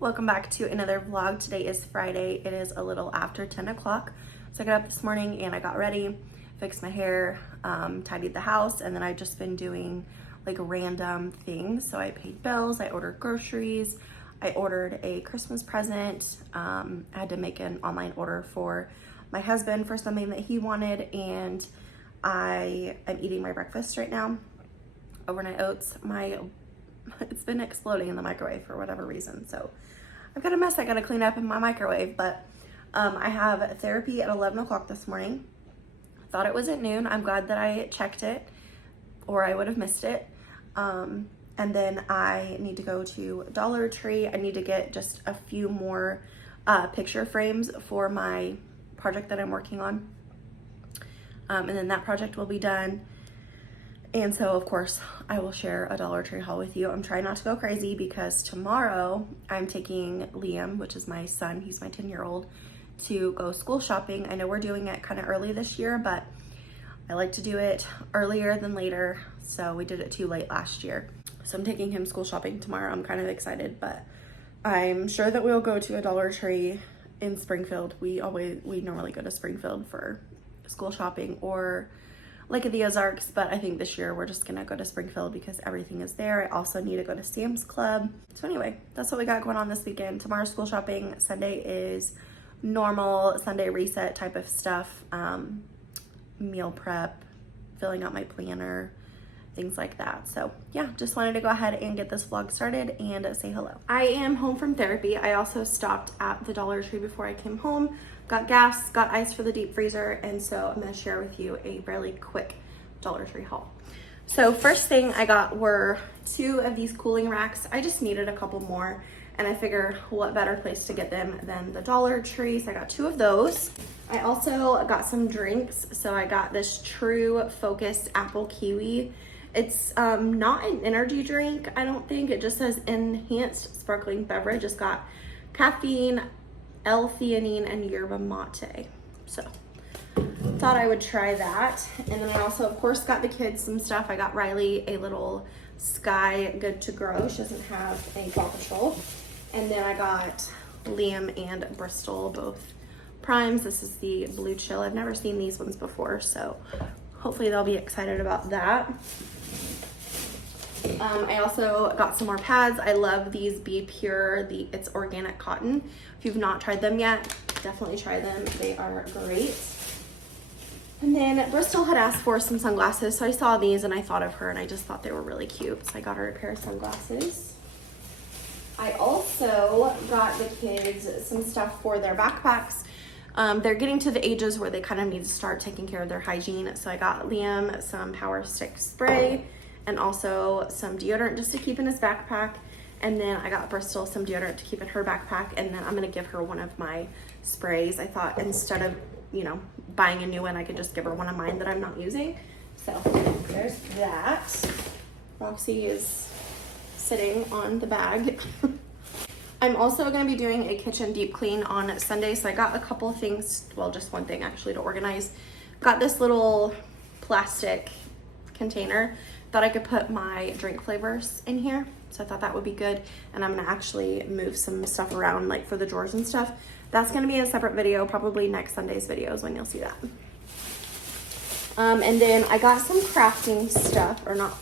Welcome back to another vlog. Today is Friday. It is a little after 10 o'clock. So I got up this morning and I got ready, fixed my hair, tidied the house, and then I've just been doing like random things. So I paid bills, I ordered groceries, I ordered a Christmas present. I had to make an online order for my husband for something that he wanted, and I am eating my breakfast right now. Overnight oats. It's been exploding in the microwave for whatever reason. So I've got a mess I gotta clean up in my microwave, but I have therapy at 11 o'clock this morning. Thought it was at noon. I'm glad that I checked it or I would have missed it. And then I need to go to Dollar Tree. I need to get just a few more picture frames for my project that I'm working on. And then that project will be done. And so, of course, I will share a Dollar Tree haul with you. I'm trying not to go crazy because tomorrow I'm taking Liam, which is my son, he's my 10-year-old, to go school shopping. I know we're doing it kind of early this year, but I like to do it earlier than later. So we did it too late last year. So I'm taking him school shopping tomorrow. I'm kind of excited, but I'm sure that we'll go to a Dollar Tree in Springfield. We normally go to Springfield for school shopping, or Lake of the Ozarks, but I think this year we're just gonna go to Springfield because everything is there. I also need to go to Sam's Club. So anyway, that's what we got going on this weekend. Tomorrow's school shopping. Sunday is normal Sunday reset type of stuff. Meal prep, filling out my planner, things like that. So yeah, just wanted to go ahead and get this vlog started and say hello. I am home from therapy. I also stopped at the Dollar Tree before I came home, got gas, got ice for the deep freezer, and so I'm gonna share with you a really quick Dollar Tree haul. So first thing I got were 2 of these cooling racks. I just needed a couple more, and I figure what better place to get them than the Dollar Tree, so I got 2 of those. I also got some drinks. So I got this True Focus Apple Kiwi. It's not an energy drink, I don't think. It just says enhanced sparkling beverage. It's got caffeine, L-theanine, and yerba mate. So thought I would try that. And then I also, of course, got the kids some stuff. I got Riley a little Sky Good to Grow. She doesn't have a Paw Patrol. And then I got Liam and Bristol both Primes. This is the Blue Chill. I've never seen these ones before, so hopefully they'll be excited about that. I also got some more pads. I love these Be Pure. It's organic cotton. If you've not tried them yet, definitely try them. They are great. And then Bristol had asked for some sunglasses, so I saw these and I thought of her, and I just thought they were really cute. So I got her a pair of sunglasses. I also got the kids some stuff for their backpacks. They're getting to the ages where they kind of need to start taking care of their hygiene. So I got Liam some Power Stick spray and also some deodorant just to keep in his backpack. And then I got Bristol some deodorant to keep in her backpack. And then I'm gonna give her one of my sprays. I thought instead of, buying a new one, I could just give her one of mine that I'm not using. So there's that. Roxy is sitting on the bag. I'm also going to be doing a kitchen deep clean on Sunday, so I got a couple things, well, just one thing actually to organize. Got this little plastic container that I could put my drink flavors in here, so I thought that would be good. And I'm going to actually move some stuff around, like for the drawers and stuff. That's going to be a separate video, probably next Sunday's video is when you'll see that. And then I got some crafting stuff, or not,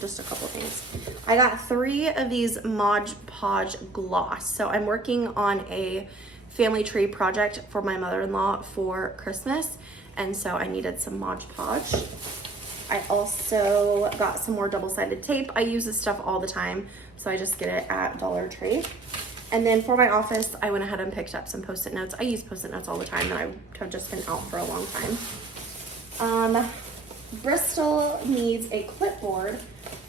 just a couple things. I got 3 of these Mod Podge gloss. So I'm working on a family tree project for my mother-in-law for Christmas. And so I needed some Mod Podge. I also got some more double-sided tape. I use this stuff all the time, so I just get it at Dollar Tree. And then for my office, I went ahead and picked up some Post-it notes. I use Post-it notes all the time, and I've just been out for a long time. Bristol needs a clipboard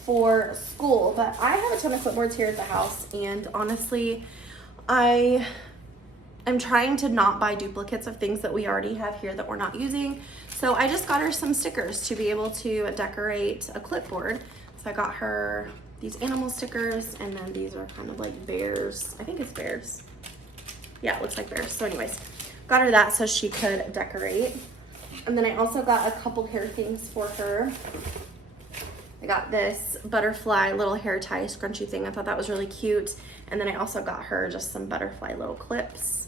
for school, but I have a ton of clipboards here at the house, and honestly, I am trying to not buy duplicates of things that we already have here that we're not using. So I just got her some stickers to be able to decorate a clipboard. So I got her these animal stickers, and then these are kind of like bears. I think it's bears. Yeah, it looks like bears. So anyways, got her that so she could decorate. And then I also got a couple hair things for her. I got this butterfly little hair tie scrunchie thing. I thought that was really cute. And then I also got her just some butterfly little clips.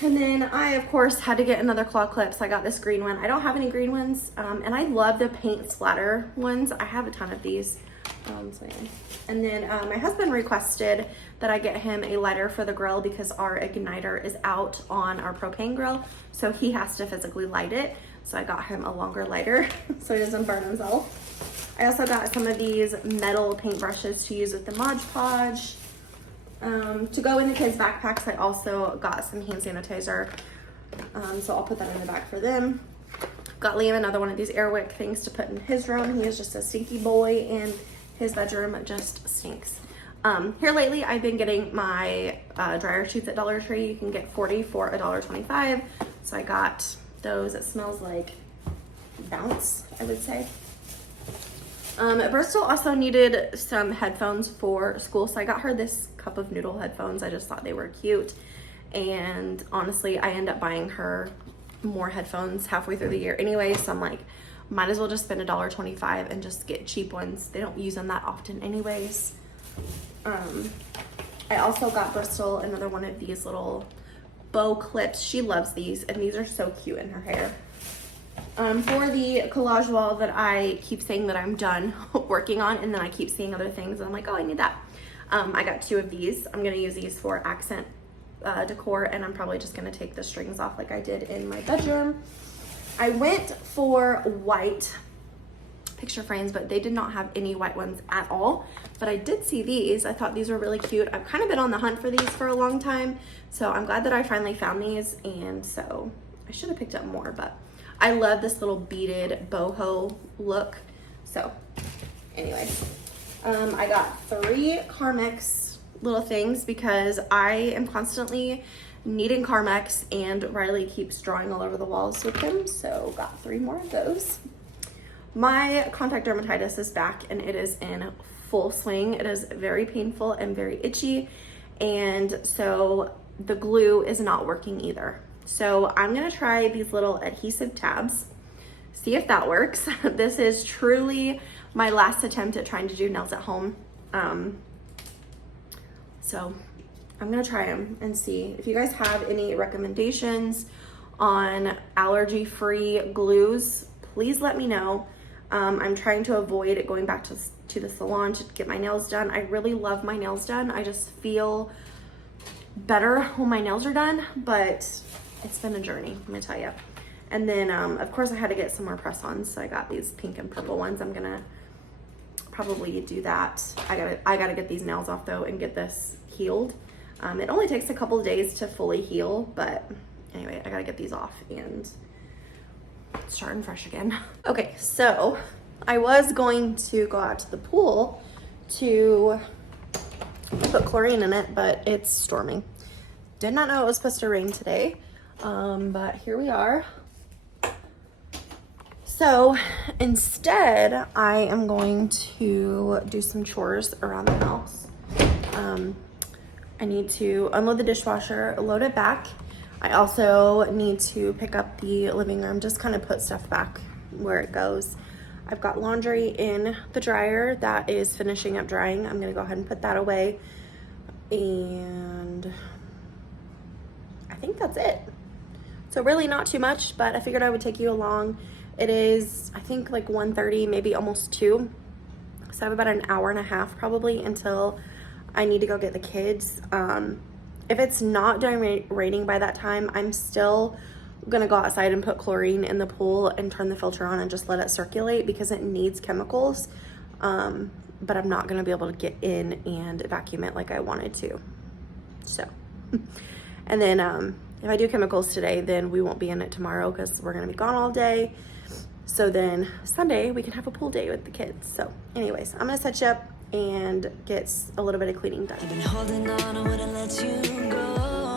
And then I, of course, had to get another claw clip, so I got this green one. I don't have any green ones, and I love the paint splatter ones. I have a ton of these. And then my husband requested that I get him a lighter for the grill because our igniter is out on our propane grill, so he has to physically light it. So I got him a longer lighter so he doesn't burn himself. I also got some of these metal paint brushes to use with the Mod Podge. To go in the kids' backpacks, I also got some hand sanitizer, so I'll put that in the bag for them. Got Liam another one of these Airwick things to put in his room. He is just a stinky boy, and his bedroom just stinks. Here lately, I've been getting my dryer sheets at Dollar Tree. You can get 40 for $1.25, so I got those. It smells like bounce, I would say. Bristol also needed some headphones for school, so I got her this cup of noodle headphones. I just thought they were cute, and honestly, I end up buying her more headphones halfway through the year anyway, so I'm like, might as well just spend $1.25 and just get cheap ones. They don't use them that often anyways. I also got Bristol another one of these little bow clips. She loves these, and these are so cute in her hair. For the collage wall that I keep saying that I'm done working on, and then I keep seeing other things, and I'm like, oh, I need that. I got 2 of these. I'm gonna use these for accent decor, and I'm probably just gonna take the strings off like I did in my bedroom. I went for white picture frames, but they did not have any white ones at all. But I did see these. I thought these were really cute. I've kind of been on the hunt for these for a long time, so I'm glad that I finally found these, and so I should have picked up more, but I love this little beaded boho look. So anyways, I got 3 Carmex little things because I am constantly needing Carmex, and Riley keeps drawing all over the walls with them, so got 3 more of those. My contact dermatitis is back, and it is in full swing. It is very painful and very itchy, and so the glue is not working either. So I'm gonna try these little adhesive tabs, see if that works. This is truly my last attempt at trying to do nails at home. So I'm gonna try them and see. If you guys have any recommendations on allergy-free glues, please let me know. I'm trying to avoid going back to the salon to get my nails done. I really love my nails done. I just feel better when my nails are done, but it's been a journey, let me tell you. And then, of course, I had to get some more press-ons, so I got these pink and purple ones. I'm gonna probably do that. I gotta get these nails off though and get this healed. It only takes a couple of days to fully heal, but anyway, I gotta get these off and starting fresh again. Okay, so I was going to go out to the pool to put chlorine in it, but it's storming. Did not know it was supposed to rain today, but here we are. So instead, I am going to do some chores around the house. I need to unload the dishwasher, load it back. I also need to pick up the living room, just kind of put stuff back where it goes. I've got laundry in the dryer that is finishing up drying. I'm gonna go ahead and put that away. And I think that's it. So really not too much, but I figured I would take you along. It is, I think, like 1:30, maybe almost 2. So I have about an hour and a half probably until I need to go get the kids. If it's not done raining by that time, I'm still gonna go outside and put chlorine in the pool and turn the filter on and just let it circulate because it needs chemicals. But I'm not gonna be able to get in and vacuum it like I wanted to. So, and then if I do chemicals today, then we won't be in it tomorrow because we're gonna be gone all day. So then Sunday we can have a pool day with the kids. So anyways, I'm gonna set you up and get a little bit of cleaning done. I've been holding on, I wouldn't let you go.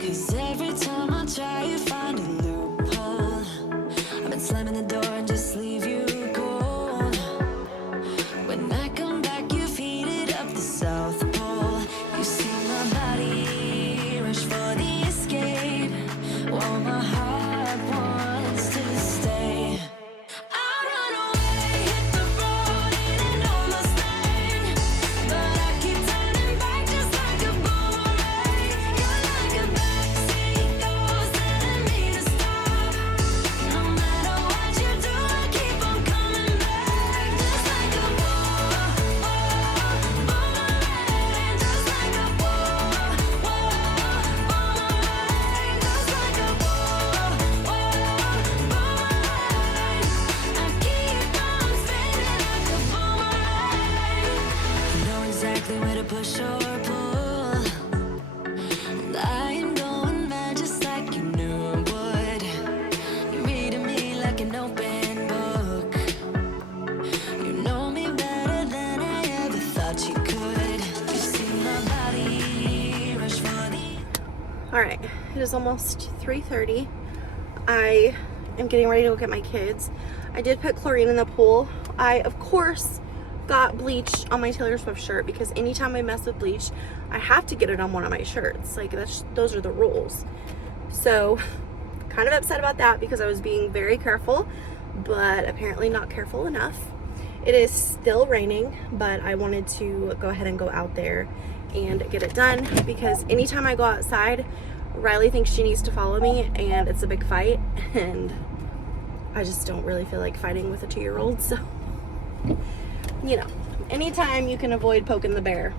'Cause every time I try, you find a loophole. I've been slamming the door and just leave you cold. When I come back, you've heated up the South Pole. You see my body rush for the escape, while my heart wants to stay. I run away And I am going mad just like you knew I would. You're reading me like an open book. You know me better than I ever thought you could. You see my body rush for the... All right, it is almost 3:30. I am getting ready to go get my kids. I did put chlorine in the pool. I, of course, got bleach on my Taylor Swift shirt because anytime I mess with bleach, I have to get it on one of my shirts. Like, those are the rules. So, kind of upset about that because I was being very careful, but apparently not careful enough. It is still raining, but I wanted to go ahead and go out there and get it done because anytime I go outside, Riley thinks she needs to follow me and it's a big fight, and I just don't really feel like fighting with a 2-year-old. So, you know, anytime you can avoid poking the bear.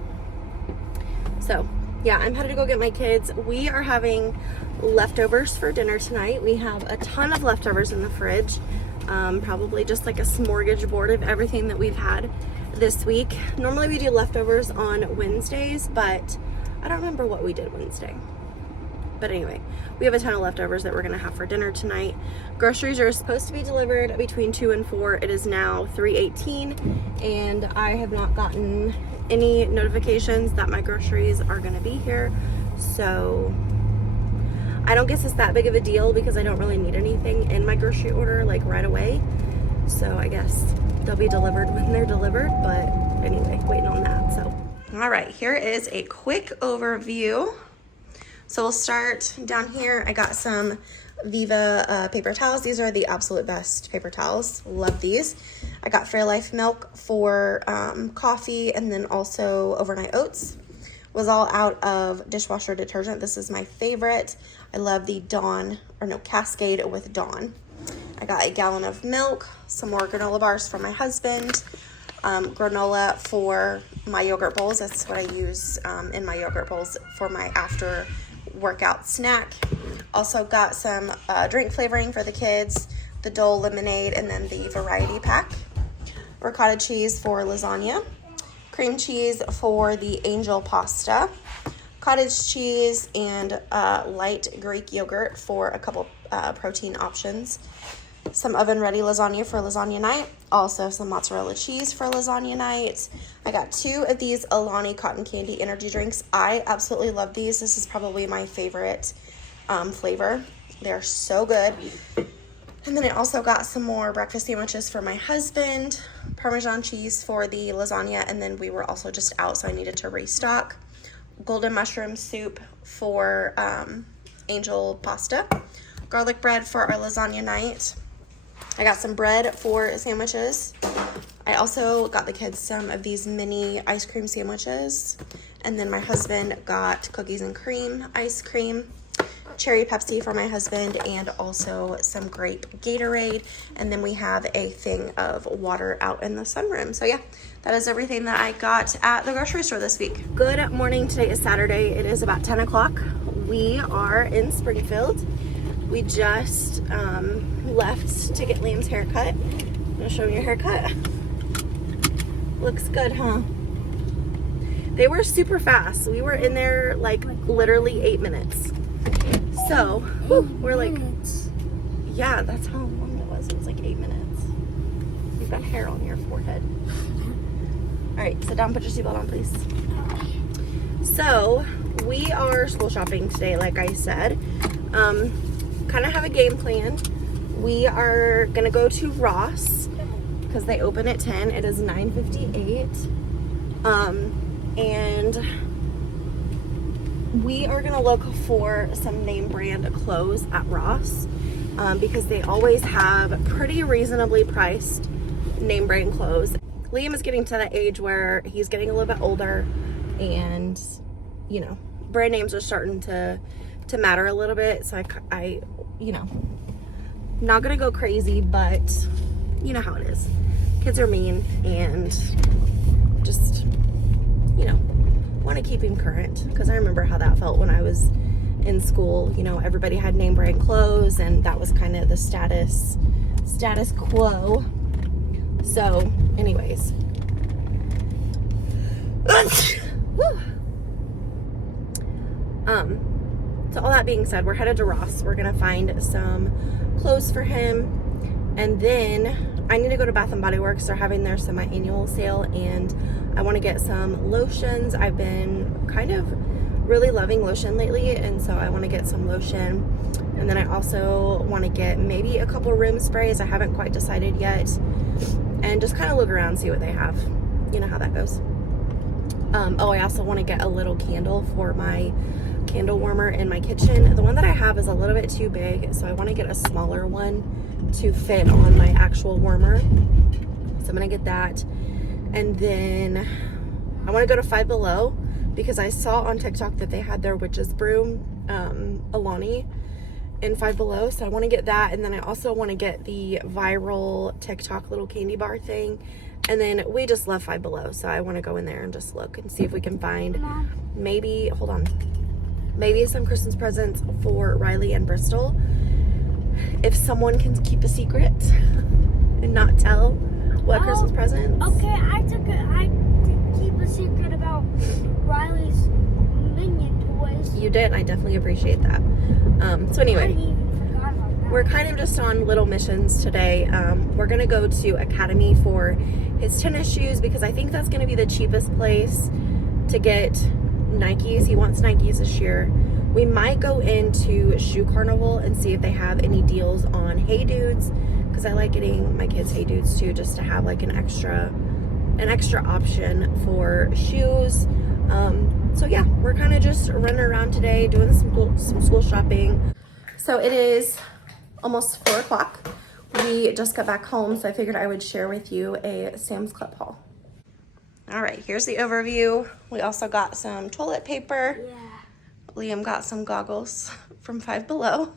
So yeah, I'm headed to go get my kids. We are having leftovers for dinner tonight. We have a ton of leftovers in the fridge, probably just like a smorgasbord of everything that we've had this week. Normally we do leftovers on Wednesdays, but I don't remember what we did Wednesday. But anyway, we have a ton of leftovers that we're gonna have for dinner tonight. Groceries are supposed to be delivered between 2 and 4. It is now 3:18, and I have not gotten any notifications that my groceries are gonna be here. So I don't guess it's that big of a deal because I don't really need anything in my grocery order like right away. So I guess they'll be delivered when they're delivered, but anyway, waiting on that. So, all right, here is a quick overview. So we'll start down here. I got some Viva paper towels. These are the absolute best paper towels. Love these. I got Fairlife milk for coffee, and then also overnight oats. Was all out of dishwasher detergent. This is my favorite. I love the Cascade with Dawn. I got a gallon of milk, some more granola bars for my husband, granola for my yogurt bowls. That's what I use in my yogurt bowls for my after workout snack. Also got some drink flavoring for the kids, the Dole lemonade, and then the variety pack. Ricotta cheese for lasagna, cream cheese for the angel pasta, cottage cheese, and light Greek yogurt for a couple protein options. Some oven-ready lasagna for lasagna night. Also some mozzarella cheese for lasagna night. I got 2 of these Alani cotton candy energy drinks. I absolutely love these. This is probably my favorite flavor. They're so good. And then I also got some more breakfast sandwiches for my husband, Parmesan cheese for the lasagna, and then we were also just out, so I needed to restock. Golden mushroom soup for angel pasta. Garlic bread for our lasagna night. I got some bread for sandwiches. I also got the kids some of these mini ice cream sandwiches. And then my husband got cookies and cream ice cream, cherry Pepsi for my husband, and also some grape Gatorade. And then we have a thing of water out in the sunroom. So yeah, that is everything that I got at the grocery store this week. Good morning. Today is Saturday. It is about 10 o'clock. We are in Springfield. We just left to get Liam's haircut. I'm gonna show you your haircut. Looks good, huh? They were super fast. We were in there like literally 8 minutes. So we're like, yeah, that's how long it was. It was like 8 minutes. You've got hair on your forehead. All right, sit down, put your seatbelt on, please. So we are school shopping today, like I said. Kind of have a game plan. We are gonna go to Ross because they open at 10. It is 9:58. And we are gonna look for some name brand clothes at Ross because they always have pretty reasonably priced name brand clothes. Liam is getting to that age where he's getting a little bit older, and you know, brand names are starting to matter a little bit. So I you know, not gonna go crazy, but you know how it is. Kids are mean, and just, you know, want to keep him current, because I remember how that felt when I was in school. You know, everybody had name brand clothes, and that was kind of the status quo. So anyways, So all that being said, we're headed to Ross. We're gonna find some clothes for him, and then I need to go to Bath and Body Works. They're having their semi-annual sale, and I want to get some lotions. I've been kind of really loving lotion lately, and so I want to get some lotion. And then I also want to get maybe a couple room sprays. I haven't quite decided yet, and just kind of look around, see what they have. You know how that goes. Oh, I also want to get a little candle for my candle warmer in my kitchen. The one that I have is a little bit too big, so I want to get a smaller one to fit on my actual warmer. So I'm gonna get that. And then I want to go to Five Below because I saw on TikTok that they had their witch's brew, Alani, in Five Below. So I want to get that. And then I also want to get the viral TikTok little candy bar thing. And then we just love Five Below, so I want to go in there and just look and see if we can find maybe, hold on, maybe some Christmas presents for Riley and Bristol. If someone can keep a secret and not tell what Christmas presents. Okay, I keep a secret about Riley's Minion toys. You did, and I definitely appreciate that. So anyway. I even forgot about that. We're kind of just on little missions today. We're gonna go to Academy for his tennis shoes because I think that's gonna be the cheapest place to get Nikes. He wants Nikes this year. We might go into Shoe Carnival and see if they have any deals on Hey Dudes, because I like getting my kids Hey Dudes too, just to have like an extra option for shoes. So yeah, we're kind of just running around today, doing some school shopping. So it is almost 4 o'clock. We just got back home, so I figured I would share with you a Sam's Club haul. All right, here's the overview. We also got some toilet paper. Yeah. Liam got some goggles from Five Below.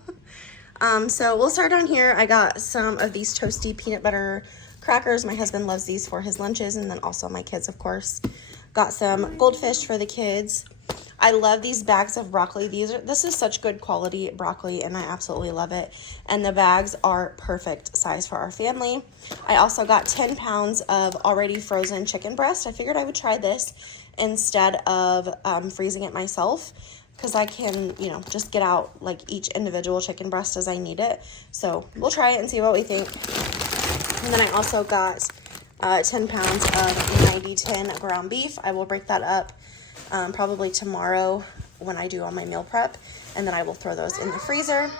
So we'll start on here. I got some of these toasty peanut butter crackers. My husband loves these for his lunches, and then also my kids, of course. Got some goldfish for the kids. I love these bags of broccoli. This is such good quality broccoli, and I absolutely love it. And the bags are perfect size for our family. I also got 10 pounds of already frozen chicken breast. I figured I would try this instead of freezing it myself, because I can, you know, just get out like each individual chicken breast as I need it. So we'll try it and see what we think. And then I also got 10 pounds of 90-10 ground beef. I will break that up probably tomorrow when I do all my meal prep, and then I will throw those in the freezer.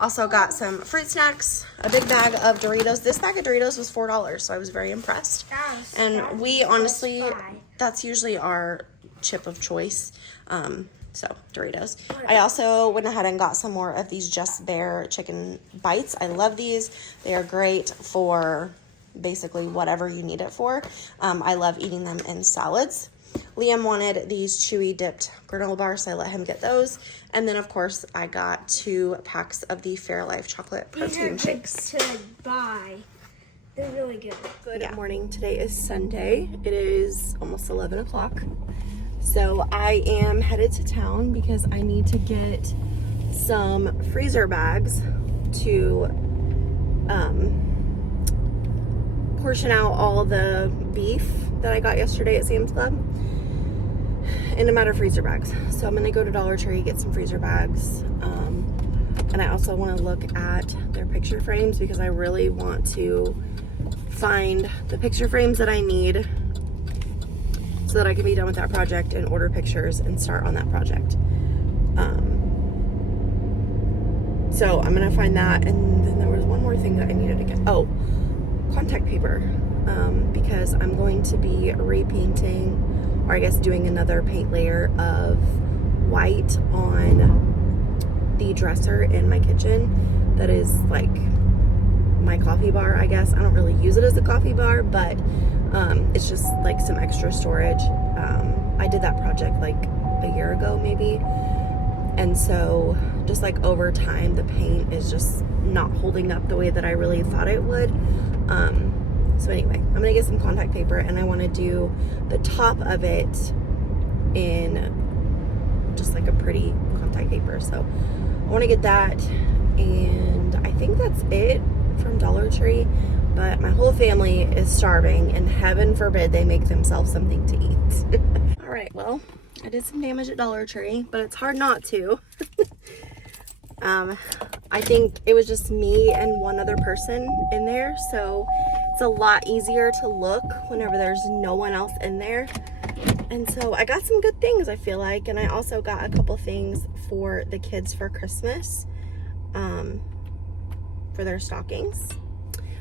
Also got some fruit snacks, a big bag of Doritos. This bag of Doritos was $4, so I was very impressed. And we honestly, that's usually our chip of choice. So Doritos. I also went ahead and got some more of these Just Bare chicken bites. I love these. They are great for basically whatever you need it for. I love eating them in salads. Liam wanted these chewy dipped granola bars, so I let him get those. And then, of course, I got 2 packs of the Fairlife chocolate protein shakes. To buy. They're really good. Good morning. Today is Sunday. It is almost 11 o'clock. So I am headed to town because I need to get some freezer bags to portion out all the beef that I got yesterday at Sam's Club in a matter of freezer bags. So I'm gonna go to Dollar Tree, get some freezer bags. And I also want to look at their picture frames because I really want to find the picture frames that I need so that I can be done with that project and order pictures and start on that project. So I'm gonna find that, and then there was one more thing that I needed to get. Oh, contact paper, because I'm going to be repainting, or I guess doing another paint layer of white on the dresser in my kitchen that is like my coffee bar, I guess. I don't really use it as a coffee bar, but it's just like some extra storage. I did that project like a year ago maybe, and so just like over time the paint is just not holding up the way that I really thought it would. So anyway, I'm gonna get some contact paper, and I want to do the top of it in just like a pretty contact paper. So I want to get that, and I think that's it from Dollar Tree. But my whole family is starving, and heaven forbid they make themselves something to eat. All right, well, I did some damage at Dollar Tree, but it's hard not to. I think it was just me and one other person in there, so it's a lot easier to look whenever there's no one else in there. And so I got some good things, I feel like, and I also got a couple things for the kids for Christmas, for their stockings.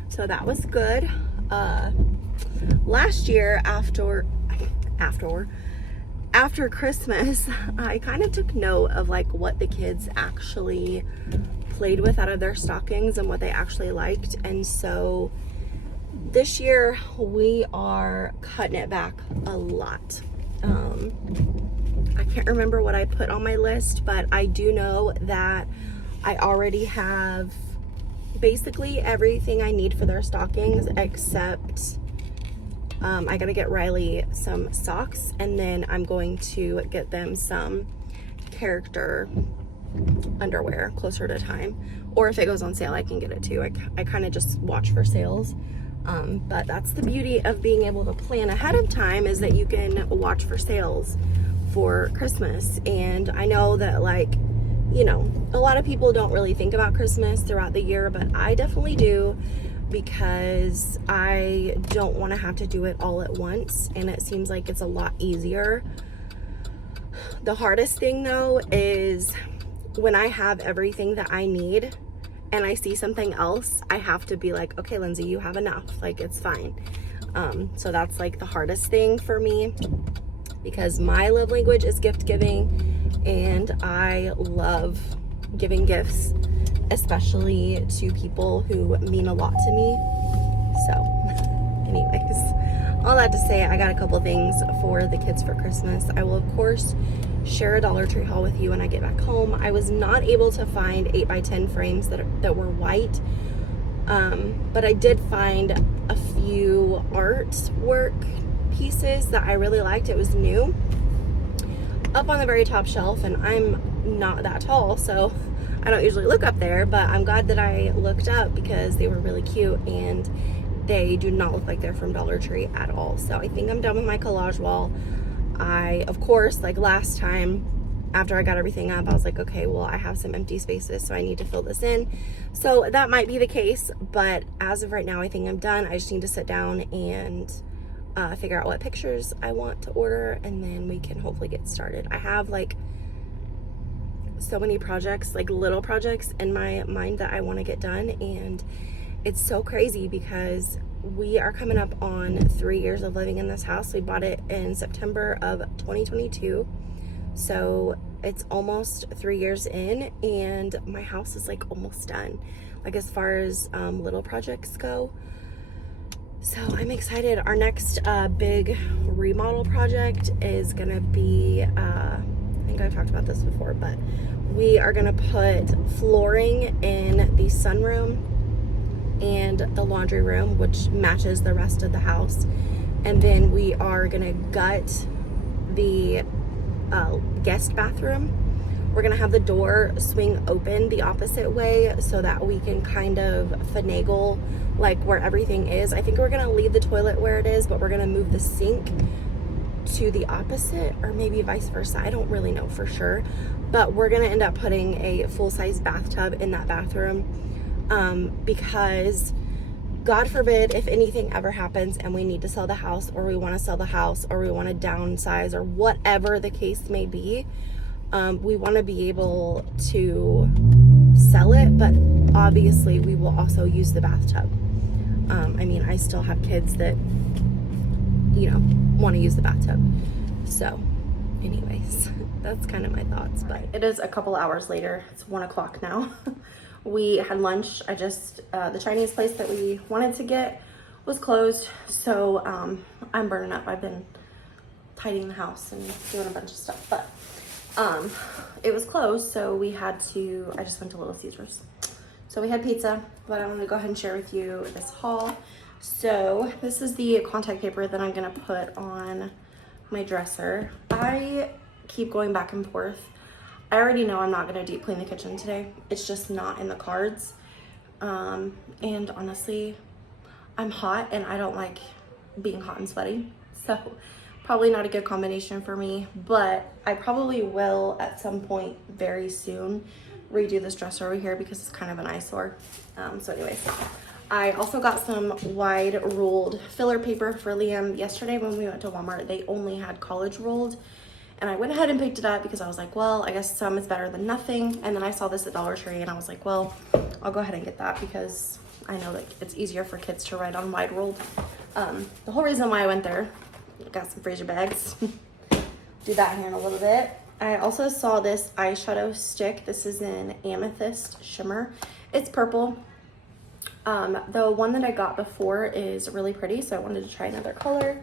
So that was good. Last year after Christmas, I kind of took note of like what the kids actually played with out of their stockings and what they actually liked. And so this year we are cutting it back a lot. I can't remember what I put on my list, but I do know that I already have basically everything I need for their stockings, except I gotta get Riley some socks, and then I'm going to get them some character underwear closer to time, or if it goes on sale I can get it too. I kind of just watch for sales, but that's the beauty of being able to plan ahead of time, is that you can watch for sales for Christmas. And I know that, like, you know, a lot of people don't really think about Christmas throughout the year, but I definitely do, because I don't want to have to do it all at once, and it seems like it's a lot easier. The hardest thing though is when I have everything that I need and I see something else, I have to be like, okay, Lindsay, you have enough, like, it's fine. So that's like the hardest thing for me, because my love language is gift giving, and I love giving gifts, especially to people who mean a lot to me. So anyways, all that to say, I got a couple things for the kids for Christmas. I will of course share a Dollar Tree haul with you when I get back home. I was not able to find 8x10 frames that were white, but I did find a few artwork pieces that I really liked. It was new, up on the very top shelf, and I'm not that tall, so I don't usually look up there, but I'm glad that I looked up because they were really cute, and they do not look like they're from Dollar Tree at all. So I think I'm done with my collage wall. I, of course, like last time, after I got everything up, I was like, okay, well, I have some empty spaces, so I need to fill this in. So that might be the case, but as of right now, I think I'm done. I just need to sit down and figure out what pictures I want to order, and then we can hopefully get started. I have like so many projects, like little projects in my mind that I want to get done, and it's so crazy because we are coming up on 3 years of living in this house. We bought it in September of 2022, so it's almost 3 years in, and my house is like almost done, like as far as little projects go. So I'm excited. Our next big remodel project is gonna be, I think I've talked about this before, but we are gonna put flooring in the sunroom and the laundry room, which matches the rest of the house. And then we are gonna gut the guest bathroom. We're gonna have the door swing open the opposite way so that we can kind of finagle like where everything is. I think we're gonna leave the toilet where it is, but we're gonna move the sink to the opposite, or maybe vice versa. I don't really know for sure, but we're gonna end up putting a full-size bathtub in that bathroom, because God forbid if anything ever happens and we need to sell the house, or we want to sell the house, or we want to downsize, or whatever the case may be, we want to be able to sell it, but obviously we will also use the bathtub. I mean, I still have kids that, you know, want to use the bathtub. So anyways, that's kind of my thoughts. But it is a couple hours later. It's 1 o'clock now. We had lunch. I just, the Chinese place that we wanted to get was closed, so I'm burning up. I've been tidying the house and doing a bunch of stuff, but it was closed, so we had to, I just went to Little Caesars. So we had pizza, but I'm gonna go ahead and share with you this haul. So this is the contact paper that I'm gonna put on my dresser. I keep going back and forth. I already know I'm not gonna deep clean the kitchen today. It's just not in the cards. And honestly, I'm hot and I don't like being hot and sweaty. So Probably not a good combination for me, but I probably will at some point very soon redo this dresser over here because it's kind of an eyesore. So anyways, I also got some wide ruled filler paper for Liam. Yesterday when we went to Walmart, they only had college ruled, and I went ahead and picked it up because I was like, well, I guess some is better than nothing. And then I saw this at Dollar Tree and I was like, well, I'll go ahead and get that because I know that it's easier for kids to write on wide ruled. The whole reason why I went there, got some freezer bags. Do that here in a little bit. I also saw this eyeshadow stick. This is in Amethyst Shimmer. It's purple. The one that I got before is really pretty, so I wanted to try another color.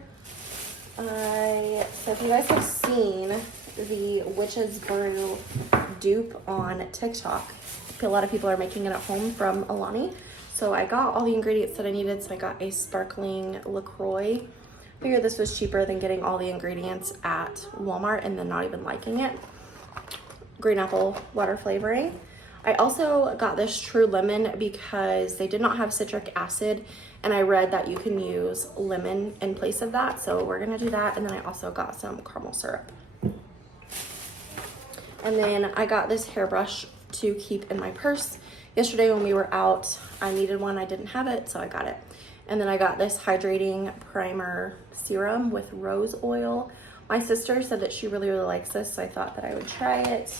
So if you guys have seen the Witch's Brew dupe on TikTok, a lot of people are making it at home from Alani. So I got all the ingredients that I needed. So I got a sparkling LaCroix. Figured this was cheaper than getting all the ingredients at Walmart and then not even liking it. Green apple water flavoring. I also got this True Lemon because they did not have citric acid, and I read that you can use lemon in place of that, so we're gonna do that. And then I also got some caramel syrup. And then I got this hairbrush to keep in my purse. Yesterday when we were out, I needed one, I didn't have it, so I got it. And then I got this hydrating primer serum with rose oil. My sister said that she really likes this, so I thought that I would try it.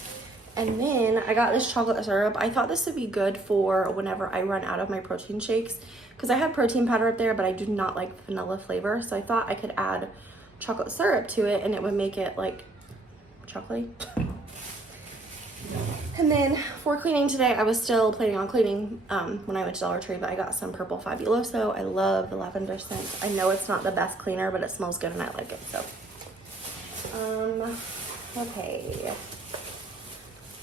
And then I got this chocolate syrup. I thought this would be good for whenever I run out of my protein shakes, because I have protein powder up there, but I do not like vanilla flavor. So I thought I could add chocolate syrup to it and it would make it like chocolatey. And then for cleaning today, I was still planning on cleaning when I went to Dollar Tree, but I got some Purple Fabuloso. I love the lavender scent. I know it's not the best cleaner, but it smells good and I like it, so. Okay.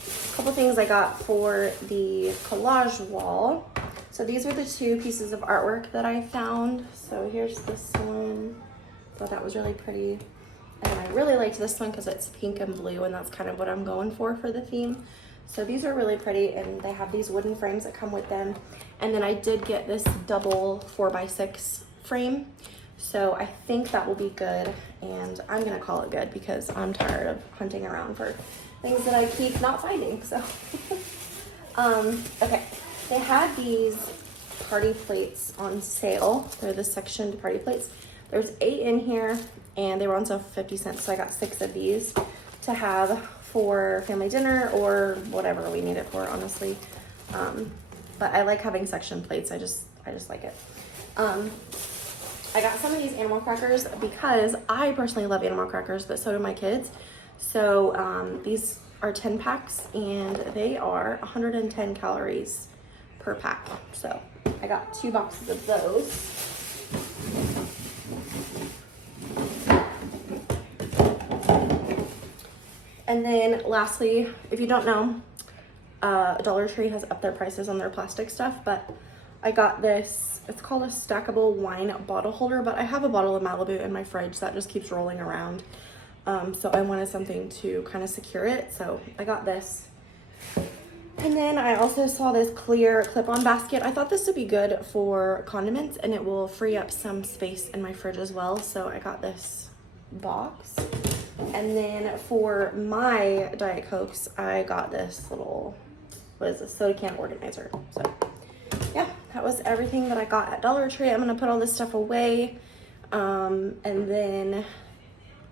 A couple things I got for the collage wall. So these were the two pieces of artwork that I found. So here's this one. Thought that was really pretty. And I really liked this one because it's pink and blue, and that's kind of what I'm going for the theme. So these are really pretty, and they have these wooden frames that come with them. And then I did get this double 4x6 frame. So I think that will be good, and I'm gonna call it good because I'm tired of hunting around for things that I keep not finding, so. Okay, they had these party plates on sale. They're the sectioned party plates. There's 8 in here, and they were on sale for 50 cents, so I got 6 of these to have for family dinner or whatever we need it for, honestly. But I like having section plates. I just like it. I got some of these animal crackers because I personally love animal crackers, but so do my kids. So these are 10 packs and they are 110 calories per pack. So I got 2 boxes of those. And then lastly, if you don't know, Dollar Tree has upped their prices on their plastic stuff, but I got this, it's called a stackable wine bottle holder, but I have a bottle of Malibu in my fridge that just keeps rolling around. So I wanted something to kind of secure it, so I got this. And then I also saw this clear clip-on basket. I thought this would be good for condiments, and it will free up some space in my fridge as well, so I got this box. And then for my Diet Cokes, I got this little, what is this, soda can organizer. So yeah, that was everything that I got at Dollar Tree. I'm gonna put all this stuff away, and then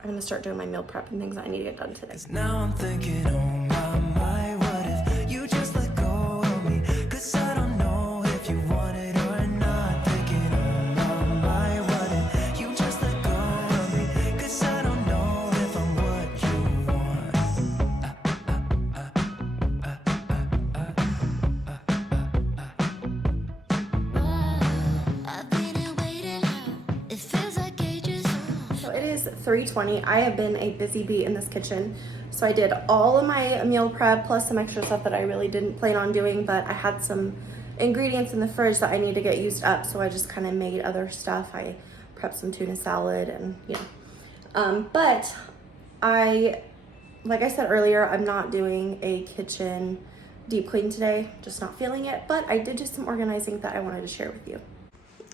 I'm gonna start doing my meal prep and things that I need to get done today. Now I'm thinking, oh my, what if you just let go of me? 'Cause I don't know if you want it or not. Thinking, oh my, what if you just let go of me? 'Cause I don't know if I'm what you want. I've been here waiting, it feels like ages. So it is 3:20. I have been a busy bee in this kitchen. So I did all of my meal prep plus some extra stuff that I really didn't plan on doing, but I had some ingredients in the fridge that I need to get used up, so I just kind of made other stuff. I prepped some tuna salad and, you know. But like I said earlier, I'm not doing a kitchen deep clean today, just not feeling it, but I did do some organizing that I wanted to share with you.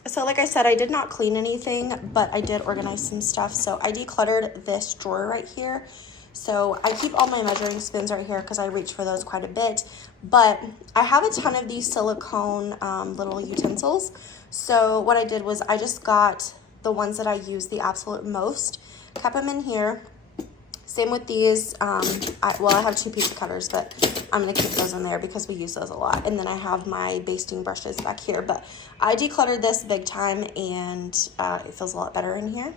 So like I said, I did not clean anything, but I did organize some stuff. So I decluttered this drawer right here. So I keep all my measuring spoons right here because I reach for those quite a bit. But I have a ton of these silicone little utensils. So what I did was I just got the ones that I use the absolute most, kept them in here. Same with these. I have 2 pizza cutters, but I'm going to keep those in there because we use those a lot. And then I have my basting brushes back here. But I decluttered this big time, and it feels a lot better in here.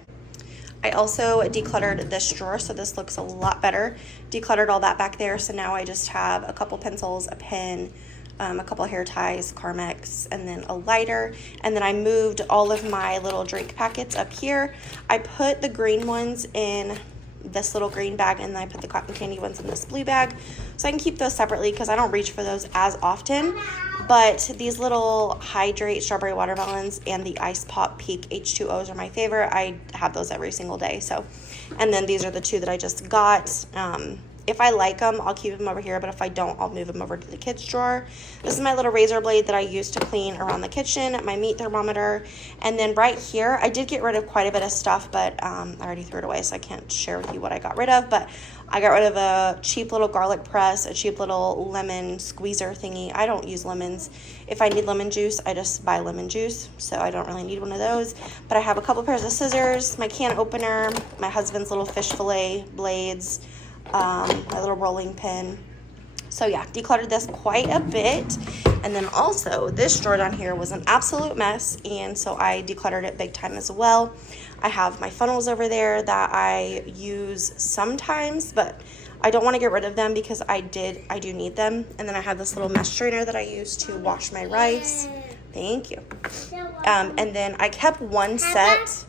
I also decluttered this drawer, so this looks a lot better. Decluttered all that back there, so now I just have a couple pencils, a pen, a couple hair ties, Carmex, and then a lighter. And then I moved all of my little drink packets up here. I put the green ones in this little green bag, and then I put the cotton candy ones in this blue bag, so I can keep those separately because I don't reach for those as often. But these little Hydrate strawberry watermelons and the Ice Pop Peak H2Os are my favorite. I have those every single day. So, and then these are the 2 that I just got. If I like them, I'll keep them over here, but if I don't, I'll move them over to the kids drawer. This is my little razor blade that I use to clean around the kitchen, my meat thermometer, and then right here, I did get rid of quite a bit of stuff, but I already threw it away, so I can't share with you what I got rid of, but I got rid of a cheap little garlic press, a cheap little lemon squeezer thingy. I don't use lemons. If I need lemon juice, I just buy lemon juice, so I don't really need one of those, but I have a couple pairs of scissors, my can opener, my husband's little fish fillet blades, my little rolling pin. So yeah, decluttered this quite a bit. And then also this drawer down here was an absolute mess, and so I decluttered it big time as well. I have my funnels over there that I use sometimes, but I don't want to get rid of them because I do need them. And then I have this little mesh strainer that I use to wash my rice. Thank you. And then I kept one set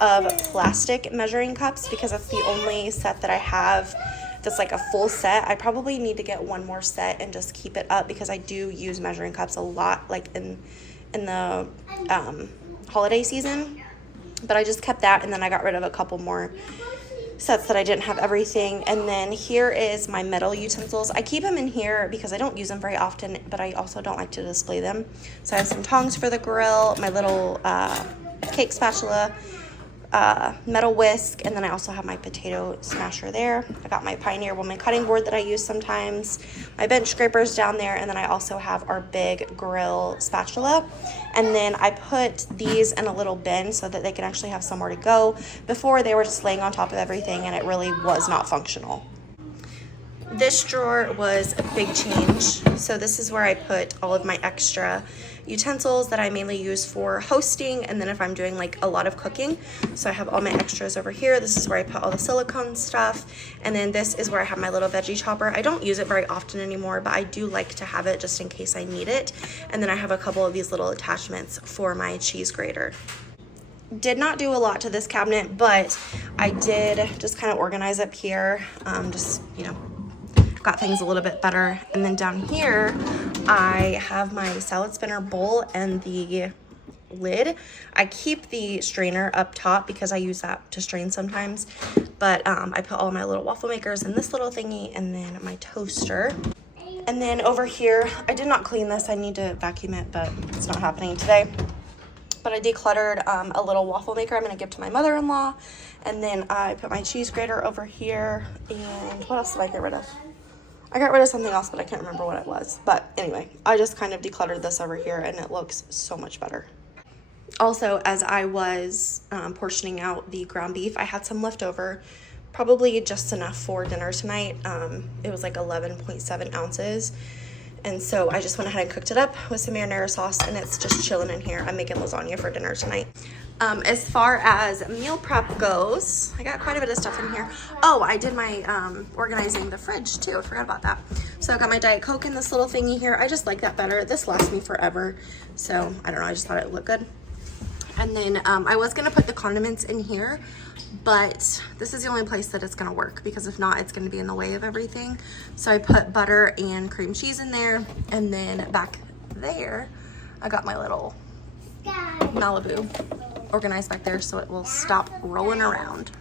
of plastic measuring cups because that's the only set that I have that's like a full set. I probably need to get one more set and just keep it up because I do use measuring cups a lot, like in the holiday season. But I just kept that, and then I got rid of a couple more sets that I didn't have everything. And then here is my metal utensils. I keep them in here because I don't use them very often, but I also don't like to display them. So I have some tongs for the grill, my little cake spatula, metal whisk, and then I also have my potato smasher there. I got my Pioneer Woman cutting board that I use sometimes, my bench scrapers down there, and then I also have our big grill spatula. And then I put these in a little bin so that they can actually have somewhere to go. Before, they were just laying on top of everything, and it really was not functional. This drawer was a big change. So this is where I put all of my extra utensils that I mainly use for hosting, and then if I'm doing like a lot of cooking. So I have all my extras over here. This is where I put all the silicone stuff, and then this is where I have my little veggie chopper. I don't use it very often anymore, but I do like to have it just in case I need it. And then I have a couple of these little attachments for my cheese grater. Did not do a lot to this cabinet, but I did just kind of organize up here, just, you know, got things a little bit better. And then down here I have my salad spinner bowl and the lid. I keep the strainer up top because I use that to strain sometimes, but I put all my little waffle makers in this little thingy, and then my toaster. And then over here, I did not clean this. I need to vacuum it, but it's not happening today. But I decluttered a little waffle maker I'm going to give to my mother-in-law. And then I put my cheese grater over here. And what else did I get rid of? I got rid of something else, but I can't remember what it was. But anyway, I just kind of decluttered this over here, and it looks so much better. Also, as I was portioning out the ground beef, I had some left over, probably just enough for dinner tonight. It was like 11.7 ounces. And so I just went ahead and cooked it up with some marinara sauce, and it's just chilling in here. I'm making lasagna for dinner tonight. As far as meal prep goes, I got quite a bit of stuff in here. Oh, I did my organizing the fridge too. I forgot about that. So I got my Diet Coke in this little thingy here. I just like that better. This lasts me forever. So I don't know, I just thought it looked good. And then I was gonna put the condiments in here, but this is the only place that it's gonna work, because if not, it's gonna be in the way of everything. So I put butter and cream cheese in there, and then back there, I got my little Malibu organized back there so it will stop rolling around.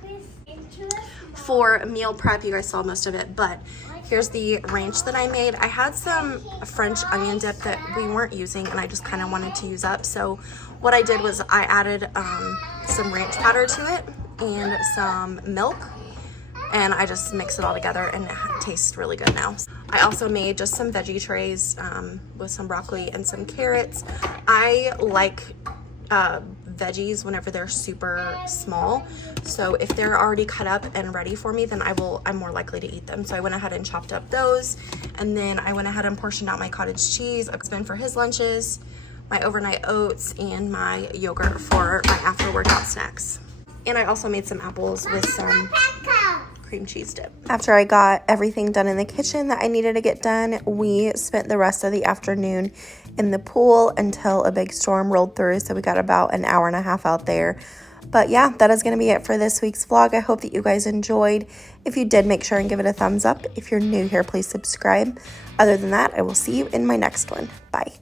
for meal prep. You guys saw most of it, but here's the ranch that I made. I had some French onion dip that we weren't using and I just kind of wanted to use up. So what I did was I added some ranch powder to it and some milk, and I just mix it all together and it tastes really good now. I also made just some veggie trays with some broccoli and some carrots. I like veggies whenever they're super small, so if they're already cut up and ready for me, then I'm more likely to eat them. So I went ahead and chopped up those, and then I went ahead and portioned out my cottage cheese, a husband for his lunches, my overnight oats, and my yogurt for my after workout snacks. And I also made some apples with some cream cheese dip. After I got everything done in the kitchen that I needed to get done, we spent the rest of the afternoon in the pool until a big storm rolled through, so we got about an hour and a half out there. But yeah, that is going to be it for this week's vlog. I hope that you guys enjoyed. If you did, make sure and give it a thumbs up. If you're new here, please subscribe. Other than that, I will see you in my next one. Bye.